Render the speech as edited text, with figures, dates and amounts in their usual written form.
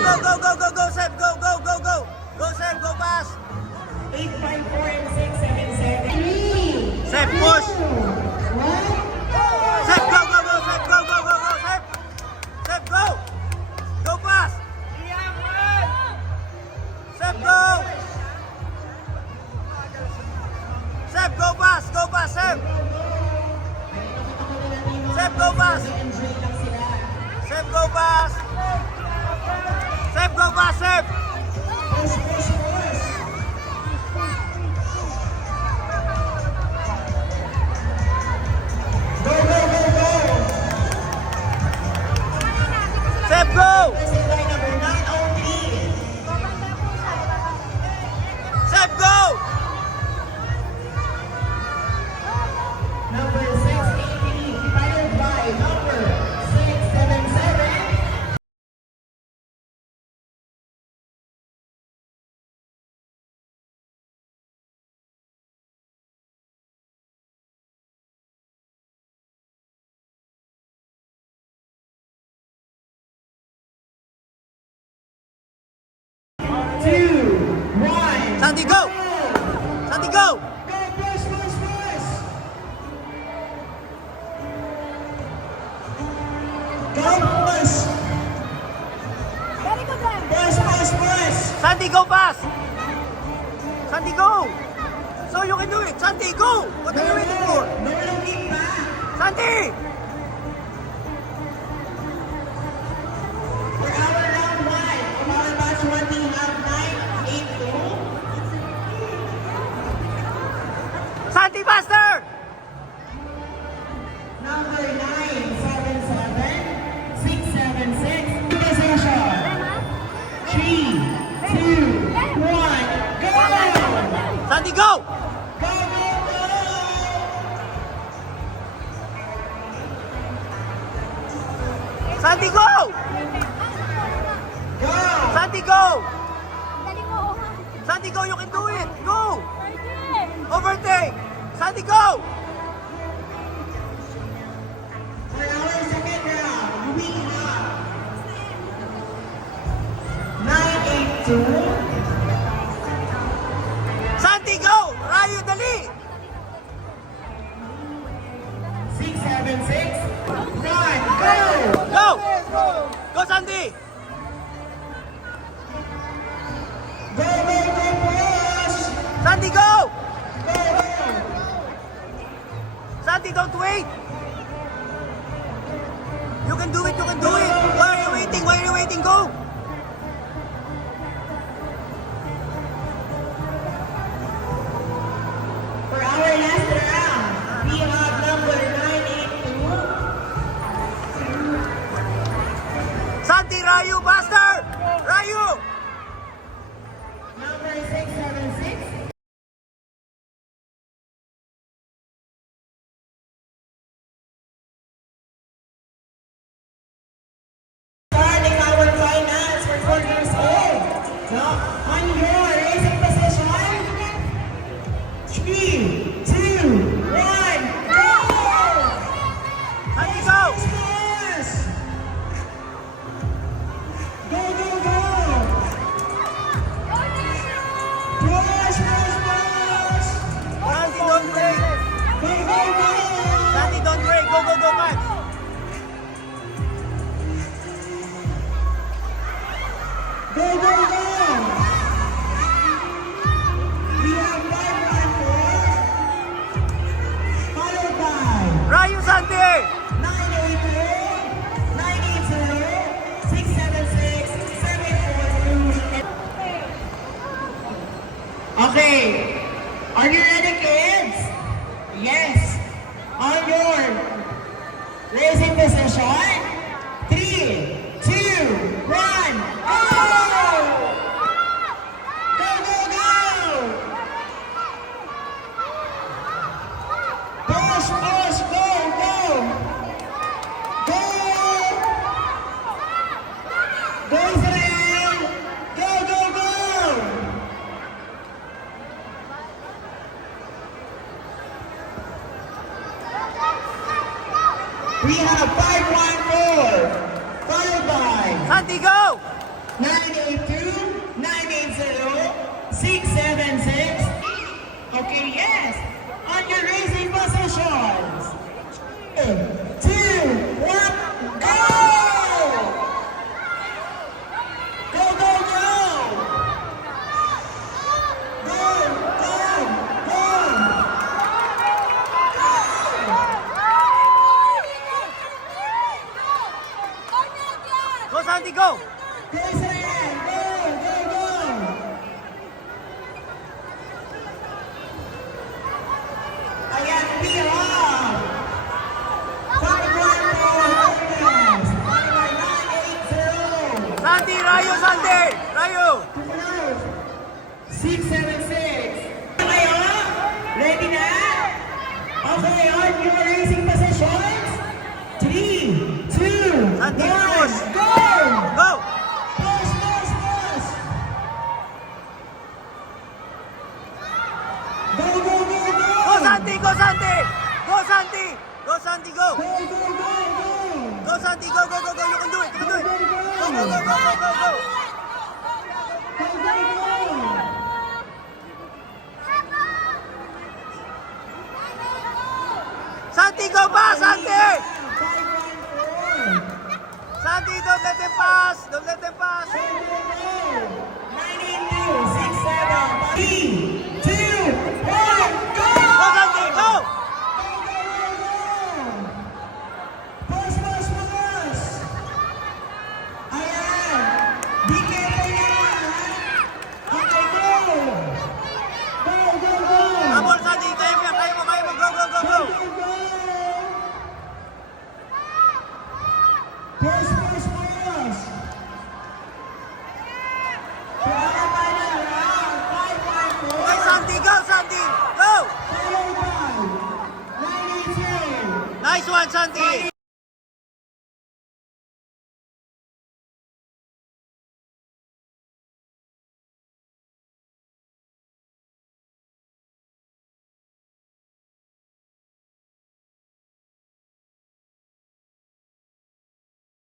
go, go, go, go, go, Seb, go, go, go, go. Go, Seb, go fast. 854 and 677. Seb, push. Seb, go, go, go, Seb, go, go, go, go, Seb. Seb, go. Go fast. Seb, go. Seb, go fast, Seb. Seb, go fast. Seb, go fast. Seb, go fast, Seb. Push, push, push. Go, go, go, go. Seb, go. Line number 903. Seb, go. Number 680, divided by number 677. Two, one. Sandy, go. Sandy, go. Go, push, push, push. Go, push. Push, push, push. Sandy, go fast. Sandy, go. So you can do it. Sandy, go. What are you waiting for? No looking back. Sandy. For our round one of our batch one, we have 982. Sandy, faster. Number 977, 676. Position. 3, 2, 1, go! Sandy, go. Go, go, go! Sandy, go. Go! Sandy, go. Sandy, go. You can do it. Go. Overtake. Sandy, go. For our second round, we have 982, Sandy, go. Rayo, dali. 676, run, go! Go. Go, Sandy. Go, go, go, push! Sandy, go. Go, go! Sandy, don't wait. You can do it. You can do it. Why are you waiting? Why are you waiting? Go. For our last round, we have number 982, Sandy, Rayo, faster. Rayo. number 676. Starting our finals for 4 years old. Now, on your racing position, 3, 2, 1, go! Sandy, go. Push! Go, go, go! Push, push, push! Sandy, don't break. Go, go, go! Sandy, don't break. Go, go, go, Max. Go, go, go! We have 514, followed by Rayo, Sandy. 982, 980, 676, 742. Okay. Are you ready, kids? Yes. On your racing position. 3, 2, 1, go! Go, go, go! Push, push, go, go! Go! Go, Israel! Go, go, go! We have 514, followed by Sandy, go. 982, 980, 676. Okay, yes. On your racing positions. 2, 1, go! Go, go, go! Go, go, go! Go, Santi, go! Go, Sayan! Go, go, go! Ayan, be off! 514, 51980. Santi, Rayo, Santi! Rayo! 676. Kayo? Ready na? Okay, on your racing positions. 3, 2, 1, Santi, push. go! Go! Push, push, push! Go, go, go, go! Go, Santi! Go, Santi! Go, Santi! Go, Santi, go! Go, go, go, go! Go, Santi, go, go, go, go! You can do it! You can do it! Go, go, go, go, go, go, go! Go, go, go! Santi, go pass! Santi! 514. Santi, don't let them pass! Don't let them pass! 982, 6, 7, 3, 2, 1, go! Go, Santi! Go! Push, push, push! Ayan! Be careful na! Okay, go! Go, go, go! Come on, Santi! Kaya mo yan! Kaya mo! Kaya mo! Go, go, go, go! Go, go, go! Push, push, push! For our final round, 514. Okay, Santi! Go, Santi! Go! Followed by 93, Nice one, Santi!